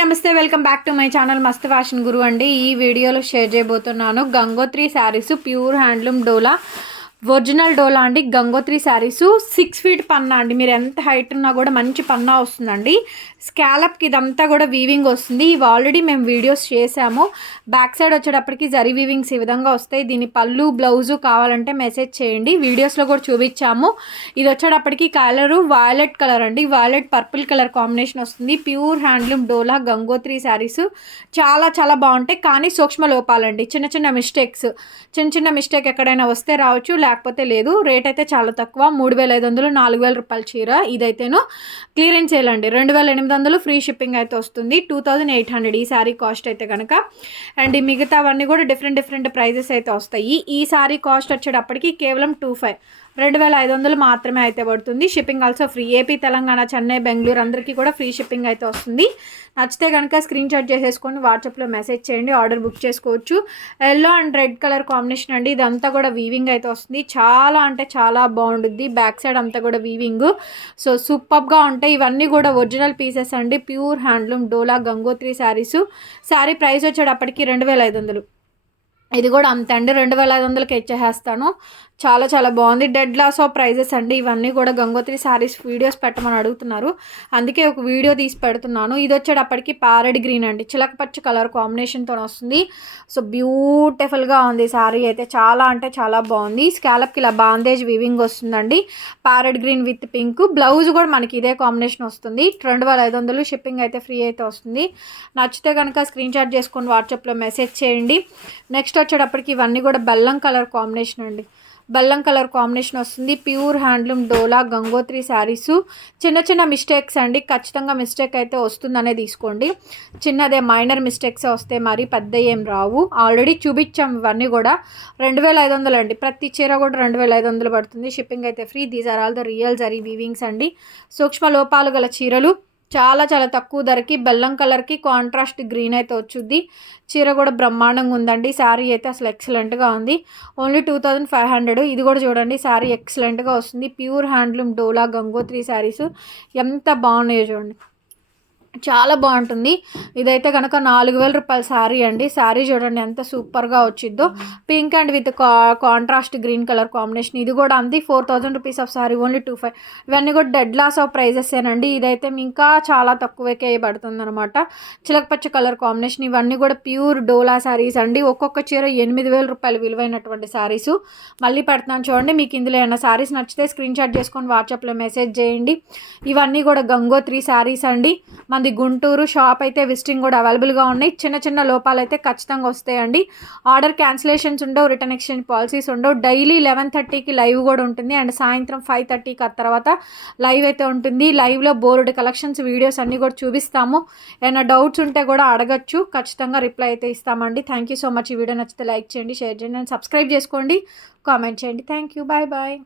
నమస్తే welcome back to my channel Mast fashion guru అండి. ఈ వీడియోలో షేర్ చేయబోతున్నాను Gangotri saris pure handloom Dola. Original Dola అండి. గంగోత్రి శారీస్. సిక్స్ ఫీట్ పన్నా అండి. మీరు ఎంత హైట్ ఉన్నా కూడా మంచి పన్నా వస్తుందండి. స్కాలప్కి ఇదంతా కూడా వీవింగ్ వస్తుంది. ఇవి ఆల్రెడీ మేము వీడియోస్ చేసాము. బ్యాక్ సైడ్ వచ్చేటప్పటికి జరి వీవింగ్స్ ఈ విధంగా వస్తాయి. దీని పళ్ళు బ్లౌజు కావాలంటే మెసేజ్ చేయండి. వీడియోస్లో కూడా చూపించాము. ఇది వచ్చేటప్పటికి కలరు వాయలెట్ కలర్ అండి. వాయలెట్ పర్పుల్ కలర్ కాంబినేషన్ వస్తుంది. Pure handloom Dola Gangotri saris. చాలా చాలా బాగుంటాయి. కానీ సూక్ష్మ లోపాలండి. చిన్న చిన్న మిస్టేక్స్ చిన్న చిన్న మిస్టేక్ ఎక్కడైనా వస్తే రావచ్చు. లేకపోతే లేదు. రేట్ అయితే చాలా తక్కువ. మూడు వేల ఐదు వందలు నాలుగు వేల రూపాయల చీర. ఇదైతేను క్లియరెన్స్ చేయాలండి. రెండు వేల ఎనిమిది వందలు ఫ్రీ షిప్పింగ్ అయితే వస్తుంది. టూ థౌజండ్ ఎయిట్ హండ్రెడ్ ఈ సారీ కాస్ట్ అయితే కనుక అండ్ మిగతావన్నీ కూడా డిఫరెంట్ డిఫరెంట్ ప్రైజెస్ అయితే వస్తాయి. ఈ సారీ కాస్ట్ వచ్చేటప్పటికి కేవలం టూ ఫైవ్. రెండు వేల ఐదు వందలు మాత్రమే అయితే పడుతుంది. Shipping also free. AP Telangana Chennai Bengaluru అందరికీ కూడా ఫ్రీ షిప్పింగ్ అయితే వస్తుంది. నచ్చితే కనుక స్క్రీన్ షాట్ చేసేసుకొని వాట్సాప్లో మెసేజ్ చేయండి. ఆర్డర్ బుక్ చేసుకోవచ్చు. Yellow and red colour combination అండి. ఇదంతా కూడా వీవింగ్ అయితే వస్తుంది. చాలా అంటే చాలా బాగుంటుంది బ్యాక్ సైడ్ అంతా కూడా వీవింగ్ సో సూపర్గా ఉంటాయి. ఇవన్నీ కూడా ఒరిజినల్ పీసెస్ అండి. Pure handloom Dola Gangotri saris sari price వచ్చేటప్పటికి రెండు వేల ఐదు వందలు. ఇది కూడా అంతే అండి. రెండు వేల ఐదు వందలకి ఇచ్చేస్తాను చాలా చాలా బాగుంది. డెడ్ లాస్ ఆఫ్ ప్రైజెస్ అండి. ఇవన్నీ కూడా గంగోత్రి శారీస్ వీడియోస్ పెట్టమని అడుగుతున్నారు. అందుకే ఒక వీడియో తీసి పెడుతున్నాను. ఇది వచ్చేటప్పటికి ప్యారెడ్ గ్రీన్ అండి. చిలకపచ్చ కలర్ కాంబినేషన్తో వస్తుంది. సో బ్యూటిఫుల్గా ఉంది శారీ అయితే. చాలా అంటే చాలా బాగుంది. స్కాలప్కి ఇలా బాందేజ్ వివింగ్ వస్తుందండి. Parrot green with pink blouse కూడా మనకి ఇదే కాంబినేషన్ వస్తుంది. రెండు వేల ఐదు వందలు షిప్పింగ్ అయితే ఫ్రీ అయితే వస్తుంది. నచ్చితే కనుక స్క్రీన్ షాట్ చేసుకొని వాట్సాప్లో మెసేజ్ చేయండి. నెక్స్ట్ వచ్చేటప్పటికి ఇవన్నీ కూడా బెల్లం కలర్ కాంబినేషన్ అండి. బెల్లం కలర్ కాంబినేషన్ వస్తుంది. Pure handloom Dola Gangotri saris. చిన్న చిన్న మిస్టేక్స్ అండి. ఖచ్చితంగా మిస్టేక్ అయితే వస్తుందనే తీసుకోండి. చిన్నదే మైనర్ మిస్టేక్స్ వస్తే మరి పెద్ద ఏం రావు. ఆల్రెడీ చూపించాం ఇవన్నీ కూడా. రెండు వేల ఐదు వందలు అండి. ప్రతి చీర కూడా రెండు వేల ఐదు వందలు పడుతుంది. షిప్పింగ్ అయితే free. These are all the real zari weavings అండి. సూక్ష్మ లోపాలు గల చీరలు. చాలా చాలా తక్కువ ధరకి బెల్లం కలర్కి కాంట్రాస్ట్ గ్రీన్ అయితే వచ్చుద్ది. చీర కూడా బ్రహ్మాండంగా ఉందండి. శారీ అయితే అసలు ఎక్సలెంట్గా ఉంది. Only two thousand five hundred ఇది కూడా చూడండి శారీ ఎక్సలెంట్గా వస్తుంది. Pure handloom Dola Gangotri saris. ఎంత బాగున్నాయో చూడండి. చాలా బాగుంటుంది. ఇదైతే కనుక నాలుగు వేల రూపాయల శారీ అండి. శారీ చూడండి ఎంత సూపర్గా వచ్చిద్దో. పింక్ అండ్ విత్ కా కాంట్రాస్ట్ గ్రీన్ కలర్ కాంబినేషన్. ఇది కూడా అంది four thousand rupees off sari only two five. ఇవన్నీ కూడా డెడ్ లాస్ ఆఫ్ ప్రైజెసేనండి ఇదైతే ఇంకా చాలా తక్కువకే పడుతుంది అనమాట చిలకపచ్చ కలర్ కాంబినేషన్. ఇవన్నీ కూడా ప్యూర్ డోలా శారీస్ అండి. ఒక్కొక్క చీర ఎనిమిది వేల రూపాయలు విలువైనటువంటి శారీస్. మళ్ళీ పెడుతున్నాను చూడండి. మీకు ఇందులో ఏమైనా శారీస్ నచ్చితే స్క్రీన్ షాట్ చేసుకొని వాట్సాప్లో మెసేజ్ చేయండి. ఇవన్నీ కూడా గంగోత్రి శారీస్ అండి. మనది గుంటూరు షాప్ అయితే విజిటింగ్ కూడా అవైలబుల్గా ఉన్నాయి. చిన్న చిన్న లోపాలు అయితే ఖచ్చితంగా వస్తాయండి. ఆర్డర్ క్యాన్సిలేషన్స్ ఉండవు రిటర్న్ ఎక్స్చేంజ్ పాలసీస్ ఉండవు. డైలీ లెవెన్ థర్టీకి లైవ్ కూడా ఉంటుంది. అండ్ సాయంత్రం ఫైవ్ థర్టీకి ఆ తర్వాత లైవ్ అయితే ఉంటుంది. లైవ్లో బోర్డు కలెక్షన్స్ వీడియోస్ అన్నీ కూడా చూపిస్తాము. ఏమైనా డౌట్స్ ఉంటే కూడా అడగచ్చు. ఖచ్చితంగా రిప్లై అయితే ఇస్తామండి. Thank you so much. ఈ వీడియో నచ్చితే లైక్ చేయండి షేర్ చేయండి అండ్ సబ్స్క్రైబ్ చేసుకోండి. కామెంట్ చేయండి. Thank you. Bye bye.